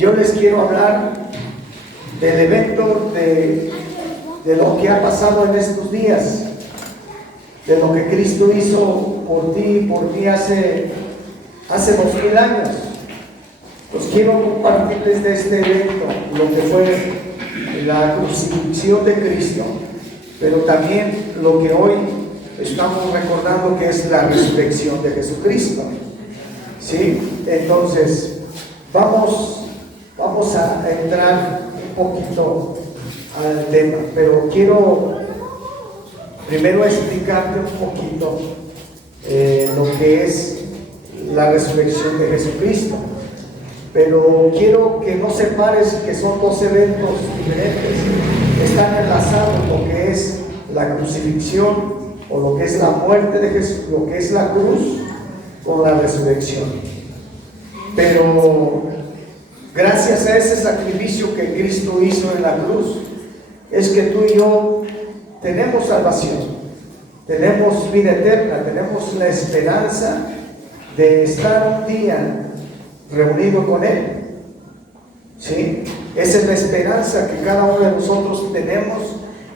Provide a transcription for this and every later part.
yo les quiero hablar del evento de lo que ha pasado en estos días, de lo que Cristo hizo por ti y por mí hace 2000 años. Pues quiero compartirles de este evento, lo que fue la crucifixión de Cristo, pero también lo que hoy estamos recordando, que es la resurrección de Jesucristo. ¿Sí? Entonces, vamos a entrar un poquito al tema, pero quiero primero explicarte un poquito lo que es la resurrección de Jesucristo. Pero quiero que no separes que son dos eventos diferentes. Están enlazados lo que es la crucifixión o lo que es la muerte de Jesús, lo que es la cruz, con la resurrección. Pero gracias a ese sacrificio que Cristo hizo en la cruz, es que tú y yo tenemos salvación, tenemos vida eterna, tenemos la esperanza de estar un día reunido con Él. ¿Sí? Esa es la esperanza que cada uno de nosotros tenemos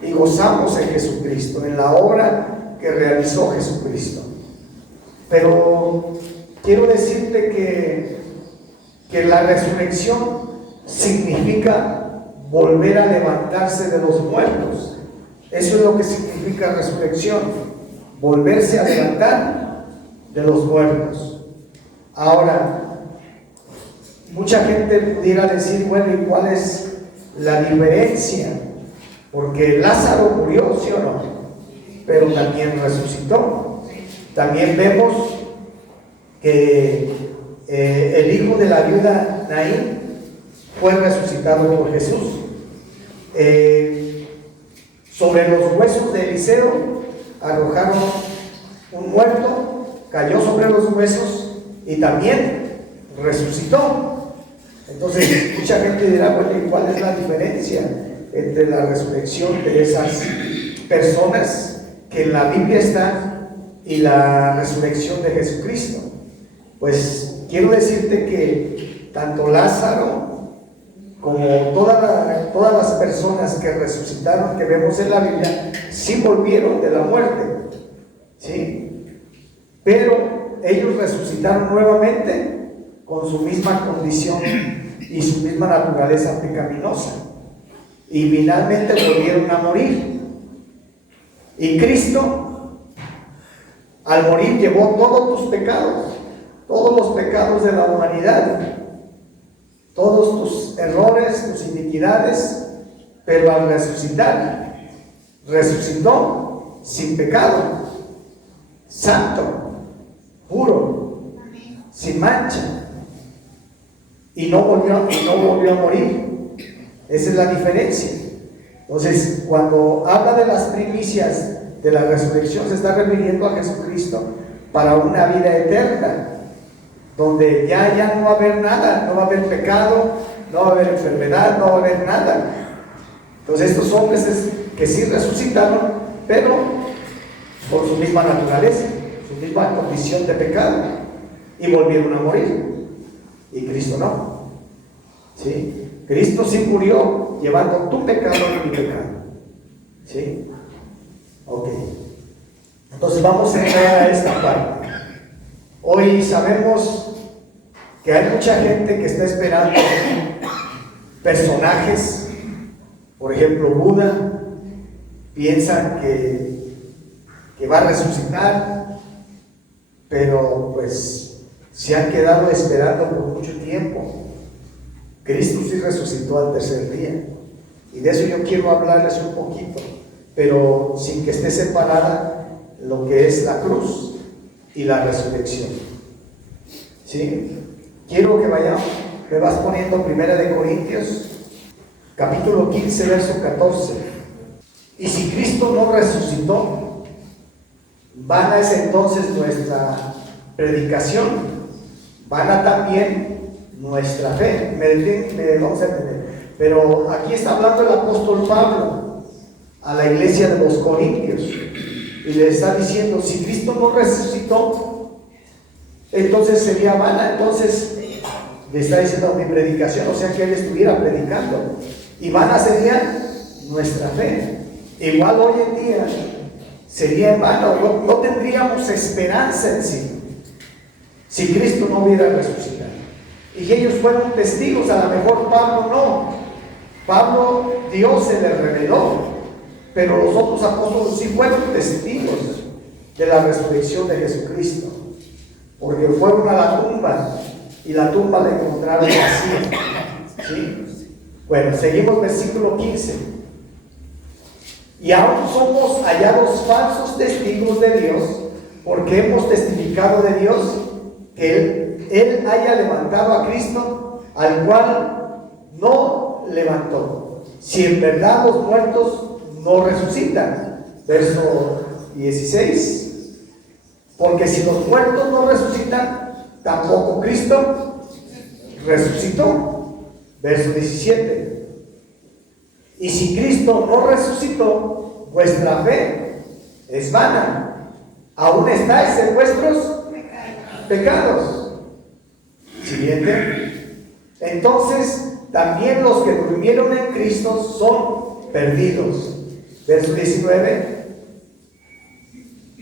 y gozamos en Jesucristo, en la obra que realizó Jesucristo. Pero quiero decirte que la resurrección significa volver a levantarse de los muertos. Eso es lo que significa resurrección, volverse a levantar de los muertos. Ahora, mucha gente pudiera decir, bueno, ¿y cuál es la diferencia? Porque Lázaro murió, ¿sí o no? Pero también resucitó. También vemos que el hijo de la viuda Naín fue resucitado por Jesús. Sobre los huesos de Eliseo arrojaron un muerto, cayó sobre los huesos y también resucitó. Entonces mucha gente dirá, bueno, ¿y cuál es la diferencia entre la resurrección de esas personas que en la Biblia están y la resurrección de Jesucristo? Pues quiero decirte que tanto Lázaro como todas las personas que resucitaron, que vemos en la Biblia, sí volvieron de la muerte, ¿sí? Pero ellos resucitaron nuevamente con su misma condición y su misma naturaleza pecaminosa, y finalmente volvieron a morir. Y Cristo, al morir, llevó todos tus pecados, todos los pecados de la humanidad, todos tus errores, tus iniquidades, pero al resucitar, resucitó sin pecado, santo, puro, sin mancha, y no volvió a morir. Esa es la diferencia. Entonces, cuando habla de las primicias de la resurrección, se está refiriendo a Jesucristo para una vida eterna, donde ya no va a haber nada, no va a haber pecado, no va a haber enfermedad, no va a haber nada. Entonces estos hombres que sí resucitaron, pero por su misma naturaleza, su misma condición de pecado, y volvieron a morir. Y Cristo no. ¿Sí? Cristo sí murió llevando tu pecado y mi pecado. ¿Sí? Ok. Entonces vamos a entrar a esta parte. Hoy sabemos que hay mucha gente que está esperando personajes, por ejemplo Buda, piensan que va a resucitar, pero pues se han quedado esperando por mucho tiempo. Cristo sí resucitó al tercer día, y de eso yo quiero hablarles un poquito, pero sin que esté separada lo que es la cruz y la resurrección. ¿Sí? Quiero que vayamos, me vas poniendo 1 Corintios, capítulo 15, verso 14. Y si Cristo no resucitó, vana es entonces nuestra predicación, vana también nuestra fe. Vamos a entender. Pero aquí está hablando el apóstol Pablo a la iglesia de los Corintios, y le está diciendo, si Cristo no resucitó, entonces sería vana. Entonces le está diciendo mi predicación, o sea que él estuviera predicando. Y vana sería nuestra fe. Igual hoy en día sería en vano, no tendríamos esperanza en sí si Cristo no hubiera resucitado. Y ellos fueron testigos, a lo mejor Pablo no. Pablo, Dios se le reveló, pero los otros apóstoles sí fueron testigos de la resurrección de Jesucristo, porque fueron a la tumba y la tumba la encontraron vacía. ¿Sí? Bueno, seguimos versículo 15. Y aún somos hallados falsos testigos de Dios, porque hemos testificado de Dios que Él haya levantado a Cristo, al cual no levantó, si en verdad los muertos no resucitan. Verso 16. Porque si los muertos no resucitan, tampoco Cristo resucitó. Verso 17. Y si Cristo no resucitó, vuestra fe es vana, aún estáis en vuestros pecados. Siguiente. Entonces también los que durmieron en Cristo son perdidos. Verso 19.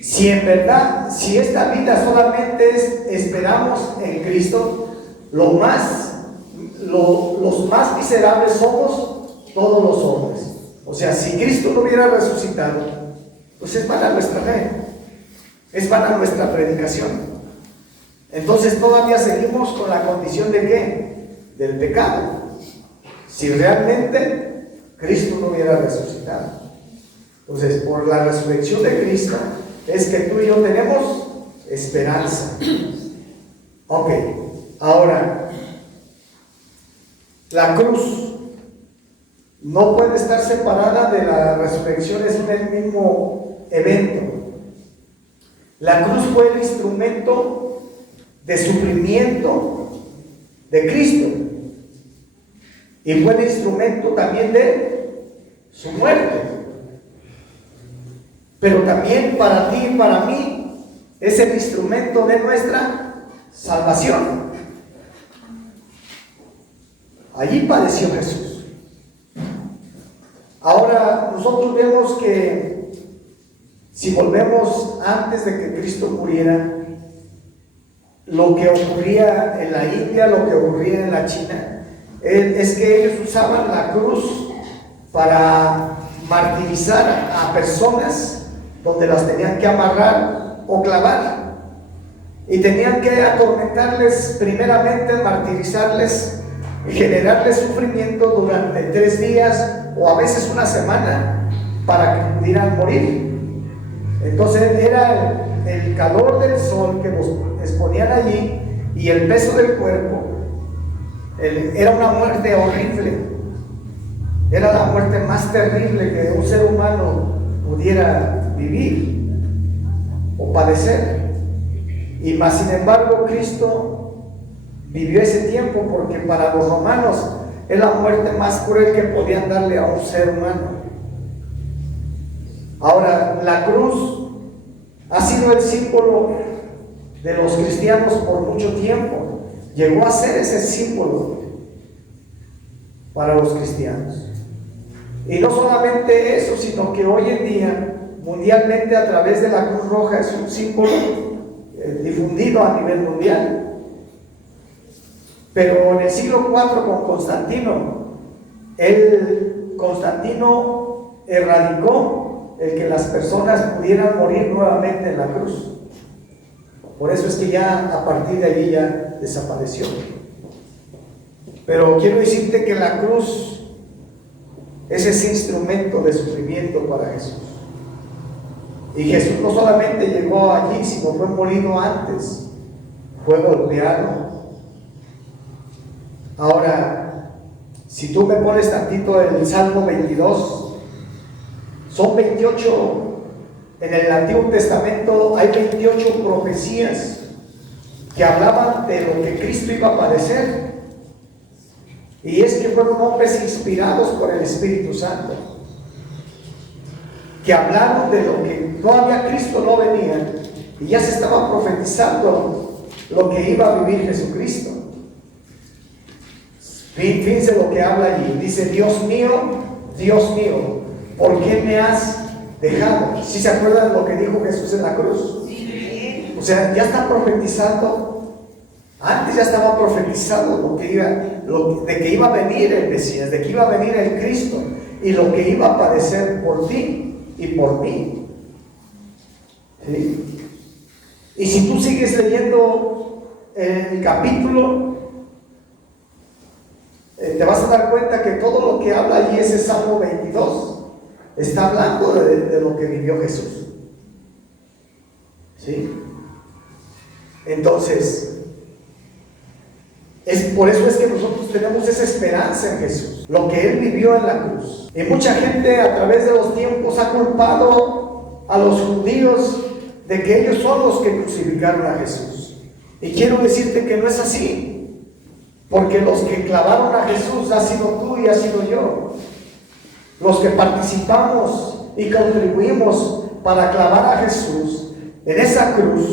Si en verdad, si esta vida solamente esperamos en Cristo, los más miserables somos todos los hombres. O sea, si Cristo no hubiera resucitado, pues es vana nuestra fe, es vana nuestra predicación. Entonces todavía seguimos con la condición de ¿qué? Del pecado, si realmente Cristo no hubiera resucitado. Entonces, por la resurrección de Cristo es que tú y yo tenemos esperanza. Ok, ahora, la cruz no puede estar separada de la resurrección, es el mismo evento. La cruz fue el instrumento de sufrimiento de Cristo y fue el instrumento también de su muerte. Pero también para ti y para mí es el instrumento de nuestra salvación. Allí padeció Jesús. Ahora nosotros vemos que si volvemos antes de que Cristo muriera, lo que ocurría en la India, lo que ocurría en la China, es que ellos usaban la cruz para martirizar a personas donde las tenían que amarrar o clavar, y tenían que atormentarles primeramente, martirizarles, generarles sufrimiento durante 3 días o a veces una semana para que pudieran morir. Entonces era el calor del sol que los exponían allí y el peso del cuerpo. Era una muerte horrible, era la muerte más terrible que un ser humano pudiera vivir o padecer. Y más sin embargo Cristo vivió ese tiempo, porque para los romanos es la muerte más cruel que podían darle a un ser humano. Ahora, la cruz ha sido el símbolo de los cristianos por mucho tiempo. Llegó a ser ese símbolo para los cristianos. Y no solamente eso, sino que hoy en día, mundialmente, a través de la Cruz Roja, es un símbolo difundido a nivel mundial. Pero en el siglo IV, con Constantino, Constantino erradicó el que las personas pudieran morir nuevamente en la cruz. Por eso es que ya a partir de allí ya desapareció. Pero quiero decirte que la cruz es ese instrumento de sufrimiento para Jesús. Y Jesús no solamente llegó allí, sino fue molido antes, fue golpeado. Ahora, si tú me pones tantito el Salmo 22, son 28, en el Antiguo Testamento hay 28 profecías que hablaban de lo que Cristo iba a padecer. Y es que fueron hombres inspirados por el Espíritu Santo, que hablaron de lo que todavía Cristo no venía y ya se estaba profetizando lo que iba a vivir Jesucristo. Fíjense lo que habla allí. Dice, Dios mío, ¿por qué me has dejado? ¿Sí se acuerdan de lo que dijo Jesús en la cruz? Sí. O sea, ya está profetizando. Antes ya estaba profetizado de que iba a venir el Mesías, de que iba a venir el Cristo y lo que iba a padecer por ti y por mí. ¿Sí? Y si tú sigues leyendo el capítulo, te vas a dar cuenta que todo lo que habla allí, ese Salmo 22, está hablando de lo que vivió Jesús. ¿Sí? Entonces, por eso es que nosotros tenemos esa esperanza en Jesús, lo que Él vivió en la cruz. Y mucha gente a través de los tiempos ha culpado a los judíos de que ellos son los que crucificaron a Jesús. Y quiero decirte que no es así, porque los que clavaron a Jesús ha sido tú y ha sido yo. Los que participamos y contribuimos para clavar a Jesús en esa cruz,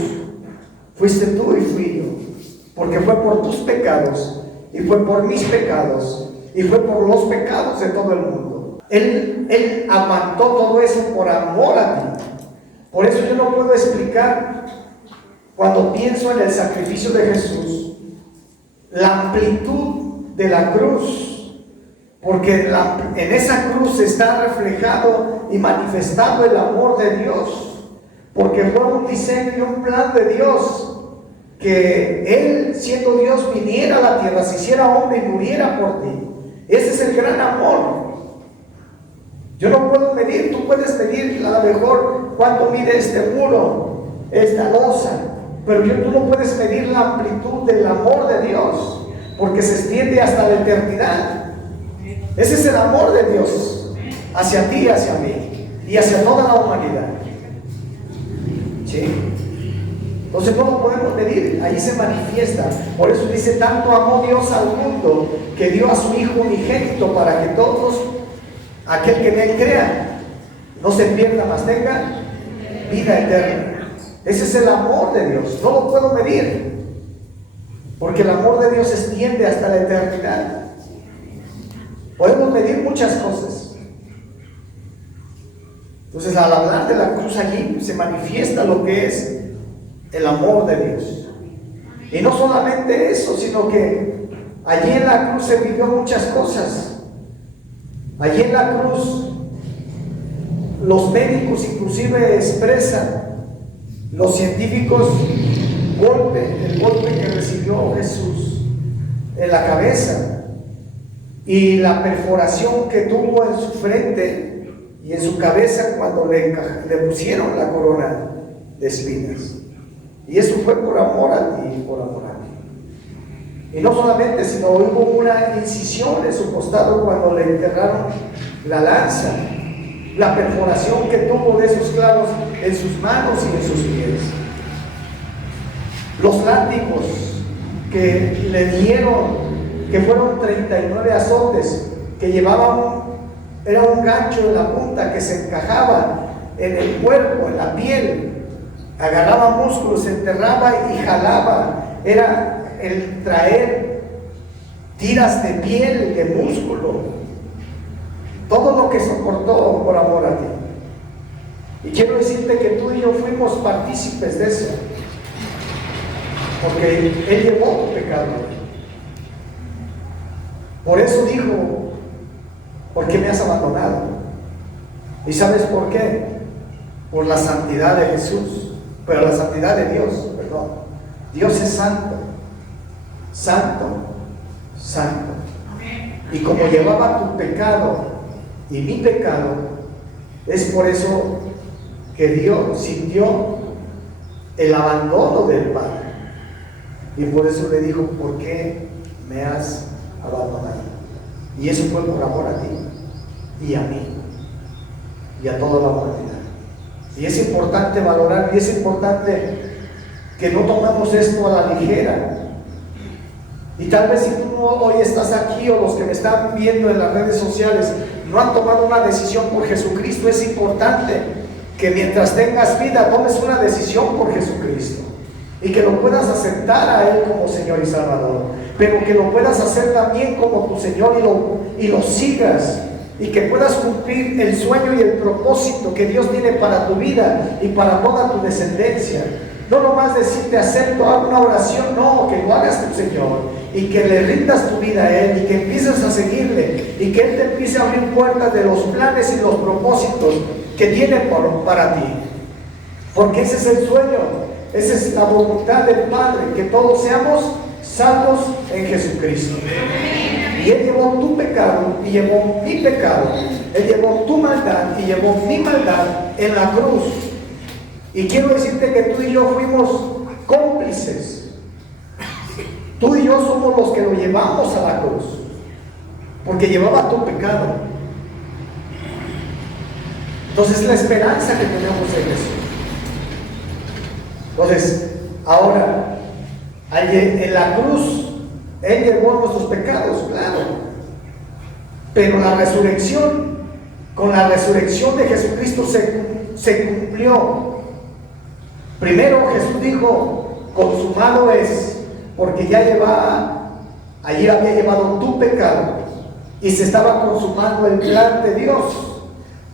fuiste tú y fui yo, porque fue por tus pecados y fue por mis pecados y fue por los pecados de todo el mundo. Él aguantó todo eso por amor a ti. Por eso yo no puedo explicar, cuando pienso en el sacrificio de Jesús, la amplitud de la cruz, porque en esa cruz está reflejado y manifestado el amor de Dios, porque fue un diseño y un plan de Dios, que Él, siendo Dios, viniera a la tierra, se hiciera hombre y muriera por ti. Ese es el gran amor. Yo no puedo medir, tú puedes medir a lo mejor cuánto mide este muro, esta losa, pero tú no puedes medir la amplitud del amor de Dios, porque se extiende hasta la eternidad. Ese es el amor de Dios hacia ti y hacia mí y hacia toda la humanidad. ¿Sí? Entonces no lo podemos medir, ahí se manifiesta. Por eso dice, tanto amó Dios al mundo que dio a su Hijo unigénito para que todos, aquel que en Él crea, no se pierda, mas tenga vida eterna. Ese es el amor de Dios, no lo puedo medir, porque el amor de Dios se extiende hasta la eternidad. Podemos medir muchas cosas. Entonces, al hablar de la cruz allí, se manifiesta lo que es el amor de Dios. Y no solamente eso, sino que allí en la cruz se vivió muchas cosas. Allí en la cruz, los médicos inclusive expresan, los científicos, el golpe que recibió Jesús en la cabeza y la perforación que tuvo en su frente y en su cabeza cuando le pusieron la corona de espinas. Y eso fue por amor a ti y por amor a mí. Y no solamente, sino hubo una incisión en su costado cuando le enterraron la lanza, la perforación que tuvo de esos clavos en sus manos y en sus pies. Los látigos que le dieron, que fueron 39 azotes, que llevaban era un gancho en la punta que se encajaba en el cuerpo, en la piel, agarraba músculos, se enterraba y jalaba. Era el traer tiras de piel, de músculo, todo lo que soportó por amor a ti. Y quiero decirte que tú y yo fuimos partícipes de eso, porque Él llevó tu pecado. Por eso dijo, ¿por qué me has abandonado? ¿Y sabes por qué? Por la santidad de Jesús, pero la santidad de Dios, perdón. Dios es santo, santo, santo. Y como llevaba tu pecado y mi pecado, es por eso que Dios sintió el abandono del Padre. Y por eso le dijo, ¿por qué me has abandonado? Y eso fue por amor a ti y a mí y a toda la humanidad. Y es importante valorar, y es importante que no tomemos esto a la ligera. Y tal vez si tú hoy estás aquí, o los que me están viendo en las redes sociales no han tomado una decisión por Jesucristo, es importante que mientras tengas vida tomes una decisión por Jesucristo. y que lo puedas aceptar a Él como Señor y Salvador, pero que lo puedas hacer también como tu Señor y lo sigas, y que puedas cumplir el sueño y el propósito que Dios tiene para tu vida y para toda tu descendencia. No nomás decirte acepto, hago una oración, no, que lo hagas tu Señor y que le rindas tu vida a Él y que empieces a seguirle y que Él te empiece a abrir puertas de los planes y los propósitos que tiene para ti, porque ese es el sueño, esa es la voluntad del Padre, que todos seamos salvos en Jesucristo. Y Él llevó tu pecado y llevó mi pecado, Él llevó tu maldad y llevó mi maldad en la cruz. Y quiero decirte que tú y yo fuimos cómplices. Tú y yo somos los que lo llevamos a la cruz, porque llevaba tu pecado. Entonces la esperanza que tenemos en Jesús. Entonces, ahora, en la cruz, Él llevó nuestros pecados, claro. Pero la resurrección, con la resurrección de Jesucristo se cumplió. Primero Jesús dijo, consumado es, porque allí había llevado tu pecado y se estaba consumando el plan de Dios.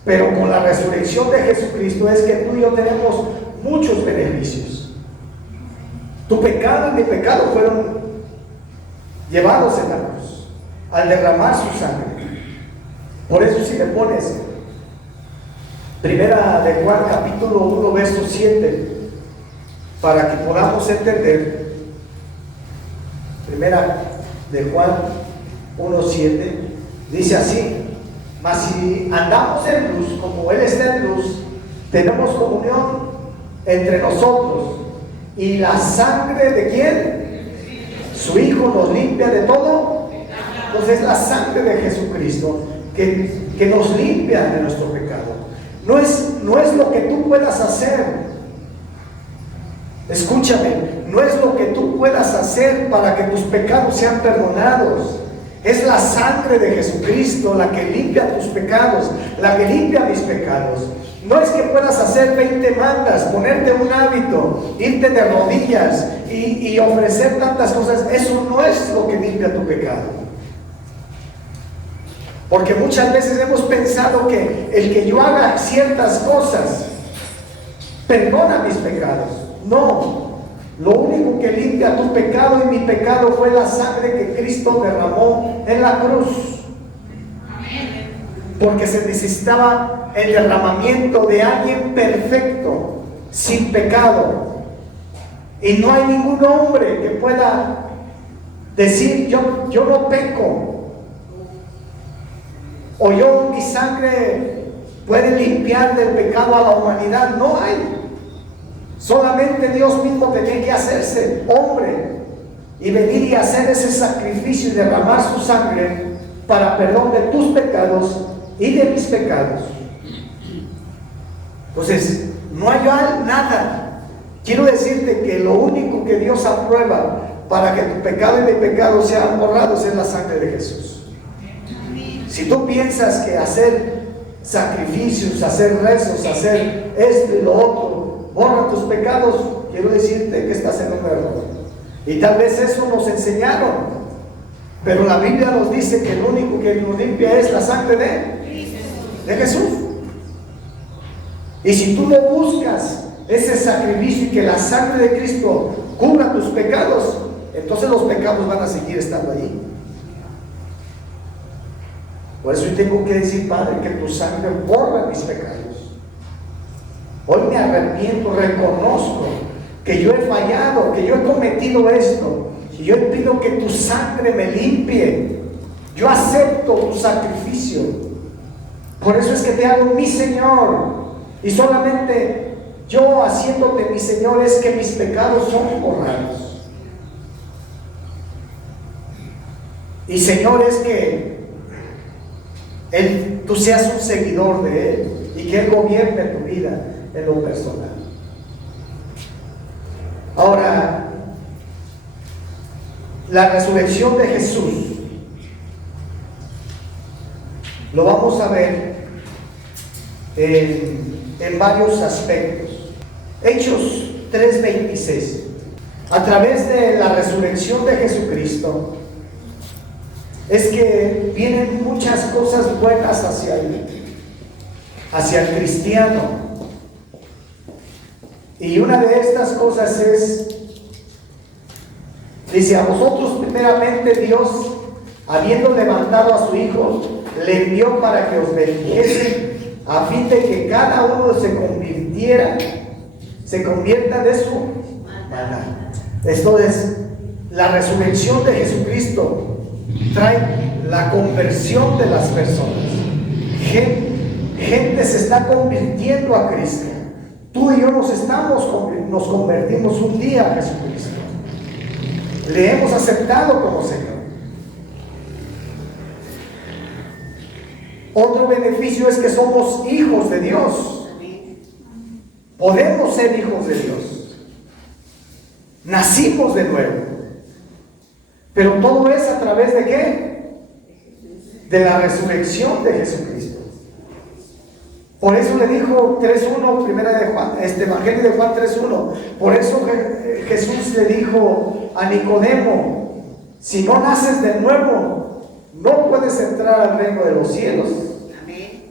Pero con la resurrección de Jesucristo es que tú y yo tenemos muchos beneficios. Tu pecado y mi pecado fueron llevados en la cruz al derramar su sangre. Por eso si le pones Primera de Juan capítulo 1 verso 7, para que podamos entender, Primera de Juan 1:7, dice así: mas si andamos en luz, como Él está en luz, tenemos comunión entre nosotros, y la sangre de ¿quién? Su Hijo nos limpia de todo. Entonces la sangre de Jesucristo que nos limpia de nuestro pecado. No es lo que tú puedas hacer. Escúchame, no es lo que tú puedas hacer para que tus pecados sean perdonados. Es la sangre de Jesucristo la que limpia tus pecados, la que limpia mis pecados. No es que puedas hacer 20 mandas, ponerte un hábito, irte de rodillas y ofrecer tantas cosas. Eso no es lo que limpia tu pecado. Porque muchas veces hemos pensado que el que yo haga ciertas cosas perdona mis pecados. No, lo único que limpia tu pecado y mi pecado fue la sangre que Cristo derramó en la cruz. Porque se necesitaba el derramamiento de alguien perfecto, sin pecado. Y no hay ningún hombre que pueda decir yo no peco, o mi sangre puede limpiar del pecado a la humanidad. No hay. Solamente Dios mismo tenía que hacerse hombre y venir y hacer ese sacrificio y derramar su sangre para perdón de tus pecados y de mis pecados. Entonces, no hay nada. Quiero decirte que lo único que Dios aprueba para que tu pecado y mi pecado sean borrados es la sangre de Jesús. Si tú piensas que hacer sacrificios, hacer rezos, hacer esto y lo otro borra tus pecados, quiero decirte que estás en un error. Y tal vez eso nos enseñaron, pero la Biblia nos dice que lo único que nos limpia es la sangre de Jesús. Y si tú no buscas ese sacrificio y que la sangre de Cristo cubra tus pecados, entonces los pecados van a seguir estando allí. Por eso yo tengo que decir, Padre, que tu sangre borra mis pecados. Hoy me arrepiento, reconozco que yo he fallado, que yo he cometido esto, y yo pido que tu sangre me limpie. Yo acepto tu sacrificio. Por eso es que te hago mi Señor, y solamente yo haciéndote mi Señor es que mis pecados son borrados. Y Señor, es que tú seas un seguidor de Él y que Él gobierne tu vida en lo personal. Ahora, la resurrección de Jesús lo vamos a ver en varios aspectos. Hechos 3:26 a través de la resurrección de Jesucristo, es que vienen muchas cosas buenas hacia el cristiano. Y una de estas cosas es, dice, a vosotros primeramente Dios, habiendo levantado a su Hijo, le envió para que os bendijese, a fin de que cada uno se convierta de su maldad. Esto es, la resurrección de Jesucristo trae la conversión de las personas. Gente se está convirtiendo a Cristo. Tú y yo nos convertimos un día a Jesucristo. Le hemos aceptado como Señor. Otro beneficio es que somos hijos de Dios. Podemos ser hijos de Dios. Nacimos de nuevo. Pero todo es a través de ¿qué? De la resurrección de Jesucristo. Por eso le dijo 3.1, primera de Juan, Evangelio de Juan 3.1. Por eso Jesús le dijo a Nicodemo: si no naces de nuevo, no puedes entrar al reino de los cielos.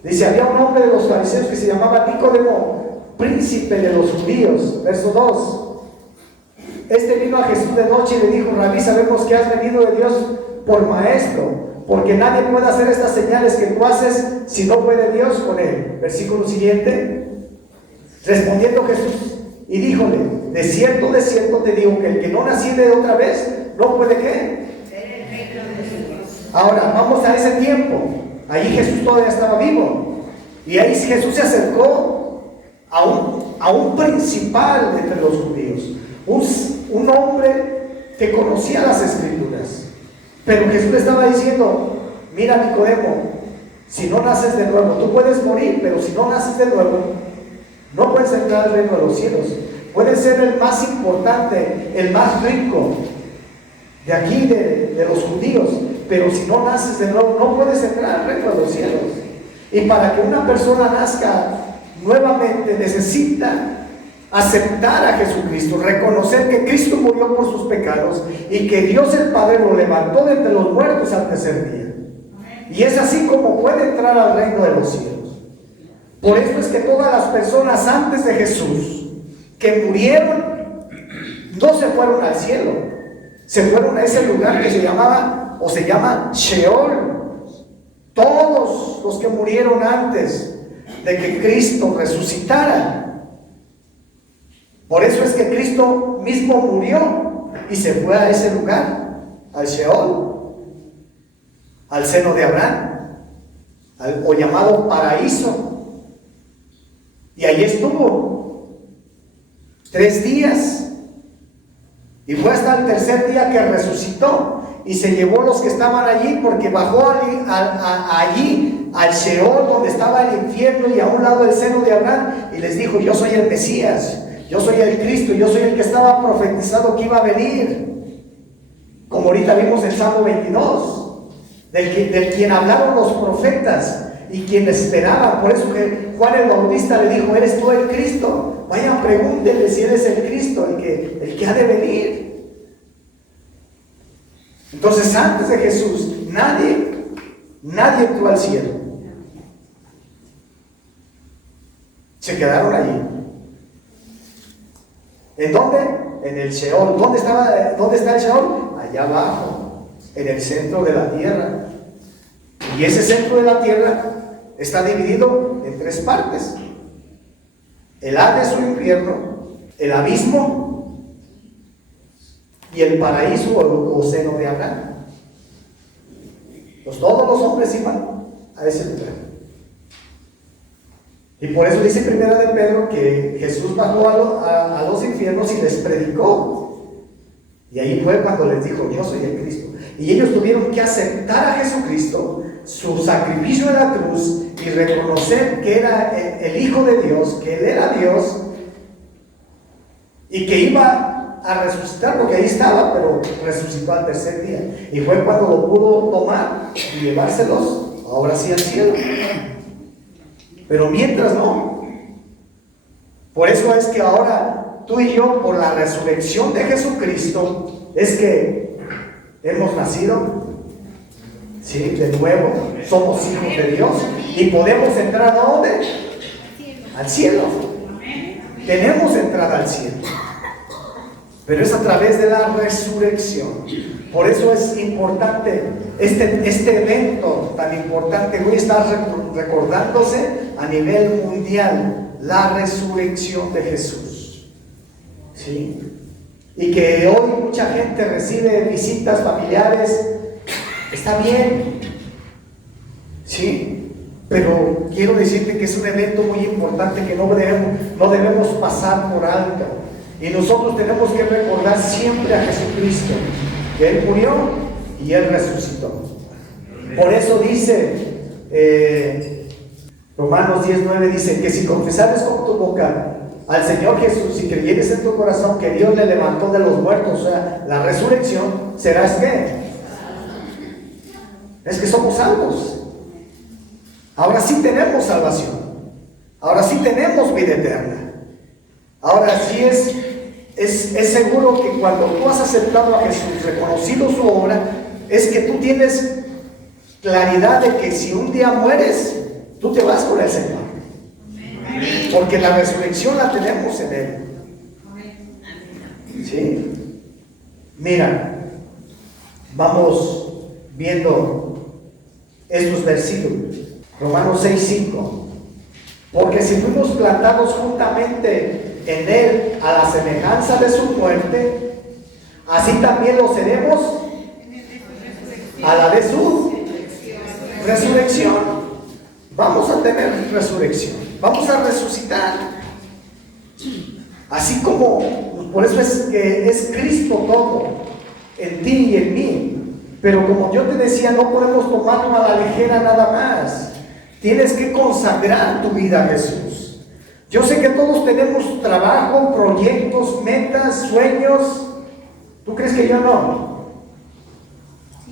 Dice, había un hombre de los fariseos que se llamaba Nicodemo, príncipe de los judíos. Verso 2. Este vino a Jesús de noche y le dijo: Rabí, sabemos que has venido de Dios por maestro, porque nadie puede hacer estas señales que tú haces si no puede Dios con él. Versículo siguiente. Respondiendo Jesús y díjole: de cierto te digo que el que no naciere de otra vez no puede ¿qué? Ahora vamos a ese tiempo. Ahí Jesús todavía estaba vivo, y ahí Jesús se acercó a un principal entre los judíos, un hombre que conocía las Escrituras. Pero Jesús le estaba diciendo: mira, Nicodemo, si no naces de nuevo, tú puedes morir, pero si no naces de nuevo, no puedes entrar al reino de los cielos. Puedes ser el más importante, el más rico de aquí, de los judíos, pero si no naces de nuevo, no puedes entrar al reino de los cielos. Y para que una persona nazca nuevamente, necesita aceptar a Jesucristo, reconocer que Cristo murió por sus pecados y que Dios el Padre lo levantó de entre los muertos al tercer día. Y es así como puede entrar al reino de los cielos. Por eso es que todas las personas antes de Jesús que murieron no se fueron al cielo, se fueron a ese lugar que se llamaba o se llama Sheol. Todos los que murieron antes de que Cristo resucitara. Por eso es que Cristo mismo murió y se fue a ese lugar, al Sheol, al seno de Abraham, o llamado paraíso. Y allí estuvo 3 días. Y fue hasta el tercer día que resucitó y se llevó los que estaban allí, porque bajó allí al Sheol, donde estaba el infierno, y a un lado del seno de Abraham, y les dijo: yo soy el Mesías. Yo soy el Cristo, yo soy el que estaba profetizado que iba a venir. Como ahorita vimos en Salmo 22, del quien hablaron los profetas y quien esperaban. Por eso que Juan el Bautista le dijo: ¿eres tú el Cristo? Vayan, pregúntenle si eres el Cristo, el que ha de venir. Entonces, antes de Jesús, nadie entró al cielo. Se quedaron allí. ¿En dónde? En el Sheol. ¿Dónde está el Sheol? Allá abajo, en el centro de la tierra. Y ese centro de la tierra está dividido en 3 partes: el Hades o infierno, el abismo y el paraíso o seno de Abraham. Pues todos los hombres iban a ese lugar. Y por eso dice Primera de Pedro que Jesús bajó a los infiernos y les predicó. Y ahí fue cuando les dijo: yo soy el Cristo. Y ellos tuvieron que aceptar a Jesucristo, su sacrificio en la cruz, y reconocer que era el Hijo de Dios, que Él era Dios, y que iba a resucitar, porque ahí estaba, pero resucitó al tercer día. Y fue cuando lo pudo tomar y llevárselos, ahora sí, al cielo. Pero mientras no. Por eso es que ahora tú y yo, por la resurrección de Jesucristo, es que hemos nacido, ¿sí?, de nuevo, somos hijos de Dios y podemos entrar ¿a dónde? Al cielo. Tenemos entrada al cielo, pero es a través de la resurrección. Por eso es importante este evento tan importante. Hoy está recordándose a nivel mundial la resurrección de Jesús, ¿sí? Y que hoy mucha gente recibe visitas familiares. Está bien, ¿sí? Pero quiero decirte que es un evento muy importante que no debemos pasar por alto. Y nosotros tenemos que recordar siempre a Jesucristo, que Él murió y Él resucitó. Por eso dice Romanos 10:9, dice que si confesares con tu boca al Señor Jesús y creyeres en tu corazón que Dios le levantó de los muertos, o sea, la resurrección, serás ¿qué? Es que somos salvos. Ahora sí tenemos salvación. Ahora sí tenemos vida eterna. Ahora sí es seguro que cuando tú has aceptado a Jesús, reconocido su obra, es que tú tienes claridad de que si un día mueres, tú te vas con el Señor. Porque la resurrección la tenemos en Él. ¿Sí? Mira, vamos viendo estos versículos. Romanos 6:5. Porque si fuimos plantados juntamente en Él a la semejanza de su muerte, así también lo seremos a la de su resurrección. Vamos a tener resurrección. Vamos a resucitar. Así como, por eso es que es Cristo todo, en ti y en mí. Pero como yo te decía, no podemos tomarlo a la ligera nada más. Tienes que consagrar tu vida a Jesús. Yo sé que todos tenemos trabajo, proyectos, metas, sueños. ¿Tú crees que yo no?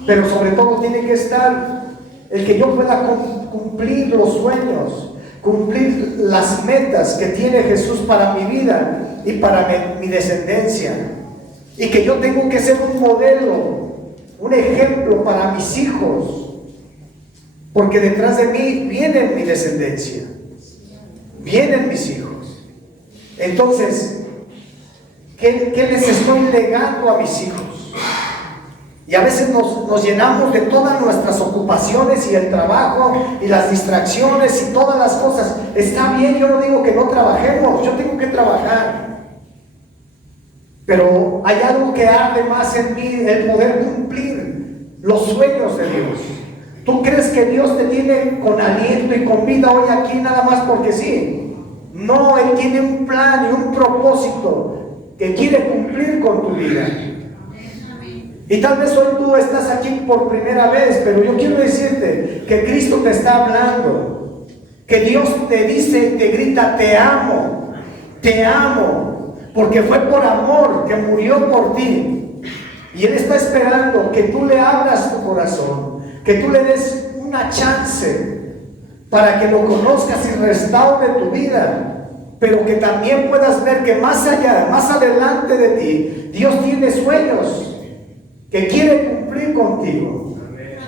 Pero sobre todo tiene que estar el que yo pueda cumplir los sueños, cumplir las metas que tiene Jesús para mi vida y para mi descendencia. Y que yo tengo que ser un modelo, un ejemplo para mis hijos. Porque detrás de mí viene mi descendencia, vienen mis hijos. Entonces, ¿qué les estoy legando a mis hijos? Y a veces nos llenamos de todas nuestras ocupaciones y el trabajo y las distracciones y todas las cosas. Está bien, yo no digo que no trabajemos, yo tengo que trabajar. Pero hay algo que arde más en mí, el poder cumplir los sueños de Dios. ¿Tú crees que Dios te tiene con aliento y con vida hoy aquí nada más porque sí? No, Él tiene un plan y un propósito que quiere cumplir con tu vida. Y tal vez hoy tú estás aquí por primera vez, pero yo quiero decirte que Cristo te está hablando, que Dios te dice y te grita: te amo, porque fue por amor que murió por ti. Y Él está esperando que tú le abras tu corazón, que tú le des una chance para que lo conozcas y restaure tu vida, pero que también puedas ver que más allá, más adelante de ti, Dios tiene sueños que quiere cumplir contigo.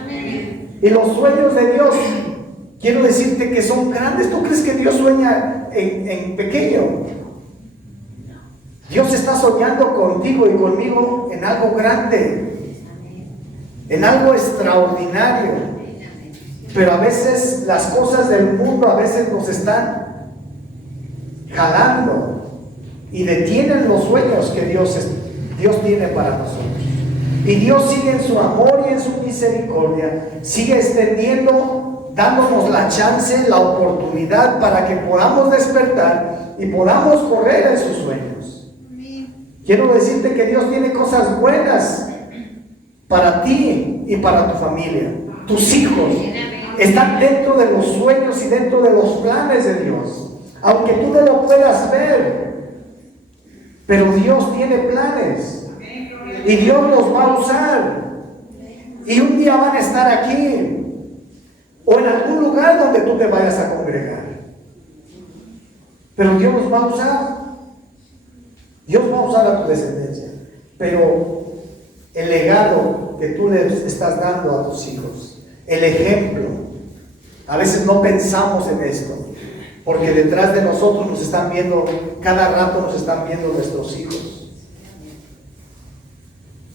Amén. Y los sueños de Dios, quiero decirte que son grandes. ¿Tú crees que Dios sueña en pequeño? Dios está soñando contigo y conmigo en algo grande, en algo extraordinario. Pero a veces las cosas del mundo a veces nos están jalando y detienen los sueños que Dios tiene para nosotros. Y Dios sigue en su amor y en su misericordia, sigue extendiendo, dándonos la chance, la oportunidad para que podamos despertar y podamos correr en sus sueños. Quiero decirte que Dios tiene cosas buenas para ti y para tu familia. Tus hijos están dentro de los sueños y dentro de los planes de Dios, aunque tú no lo puedas ver. Pero Dios tiene planes y Dios los va a usar, y un día van a estar aquí o en algún lugar donde tú te vayas a congregar, pero Dios los va a usar. va a usar a tu descendencia, pero el legado que tú le estás dando a tus hijos, el ejemplo, a veces no pensamos en esto, porque detrás de nosotros nos están viendo, cada rato nos están viendo nuestros hijos.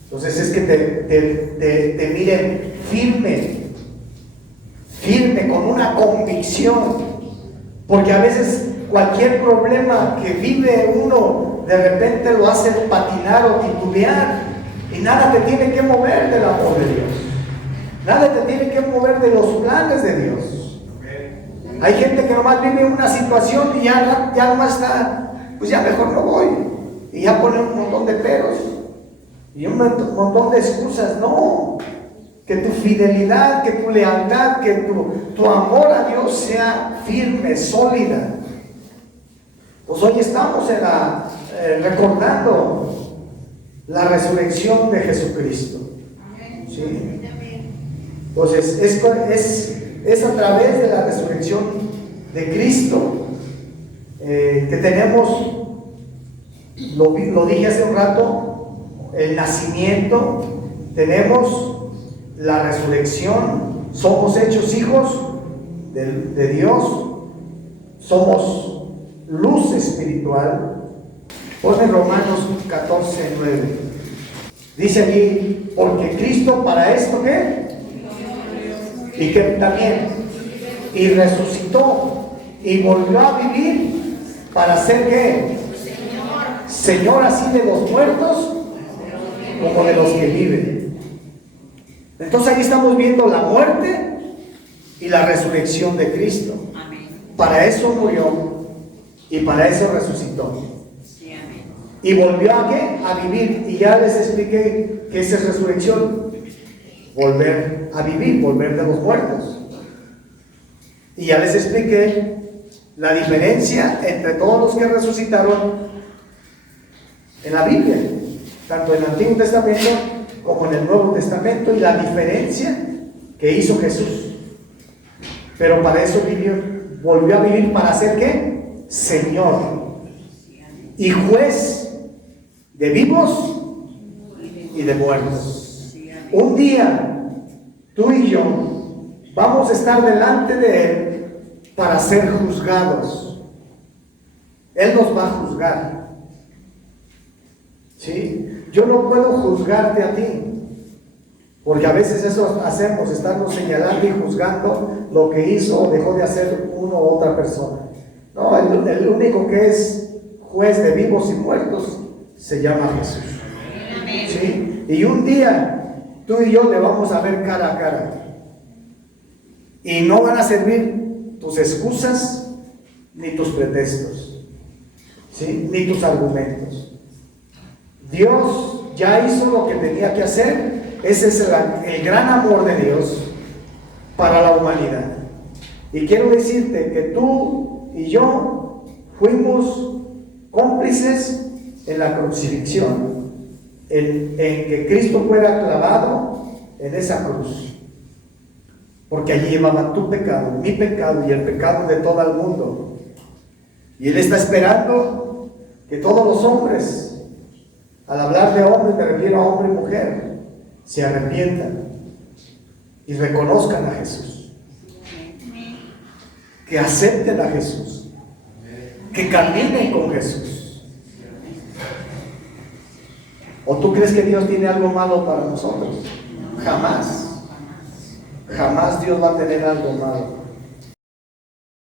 Entonces es que te miren firme, con una convicción, porque a veces cualquier problema que vive uno de repente lo hace patinar o titubear, y nada te tiene que mover del amor de Dios, nada te tiene que mover de los planes de Dios. Hay gente que nomás vive una situación y ya nomás está, pues ya mejor no voy, y ya pone un montón de peros y un montón de excusas. No, que tu fidelidad, que tu lealtad, que tu amor a Dios sea firme, sólida. Pues hoy estamos recordando la resurrección de Jesucristo. ¿Sí? Entonces es a través de la resurrección de Cristo que tenemos, lo dije hace un rato, el nacimiento, tenemos la resurrección, somos hechos hijos de Dios, somos luz espiritual. Pone Romanos 14:9. Dice allí, porque Cristo para esto, ¿qué? Y que también, y resucitó, y volvió a vivir para ser, ¿qué? Señor así de los muertos como de los que viven. Entonces aquí estamos viendo la muerte y la resurrección de Cristo. Para eso murió y para eso resucitó. Y volvió a ¿qué? A vivir. Y ya les expliqué que esa es resurrección. Volver a vivir, volver de los muertos. Y ya les expliqué la diferencia entre todos los que resucitaron en la Biblia, tanto en el Antiguo Testamento como en el Nuevo Testamento, y la diferencia que hizo Jesús. Pero para eso volvió a vivir para ser ¿qué? Señor y juez de vivos y de muertos. Un día tú y yo vamos a estar delante de Él para ser juzgados. Él nos va a juzgar. ¿Sí? Yo no puedo juzgarte a ti, porque a veces eso hacemos, estarnos señalando y juzgando lo que hizo o dejó de hacer uno u otra persona. No, el único que es juez de vivos y muertos se llama Jesús. ¿Sí? Y un día tú y yo le vamos a ver cara a cara, y no van a servir tus excusas ni tus pretextos, ¿sí? Ni tus argumentos. Dios ya hizo lo que tenía que hacer. Ese es el gran amor de Dios para la humanidad. Y quiero decirte que tú y yo fuimos cómplices en la crucifixión, en que Cristo fuera clavado en esa cruz, porque allí llevaba tu pecado, mi pecado y el pecado de todo el mundo. Y Él está esperando que todos los hombres, al hablar de hombre me refiero a hombre y mujer, se arrepientan y reconozcan a Jesús, que acepten a Jesús, que caminen con Jesús. ¿O tú crees que Dios tiene algo malo para nosotros? Jamás. Jamás Dios va a tener algo malo.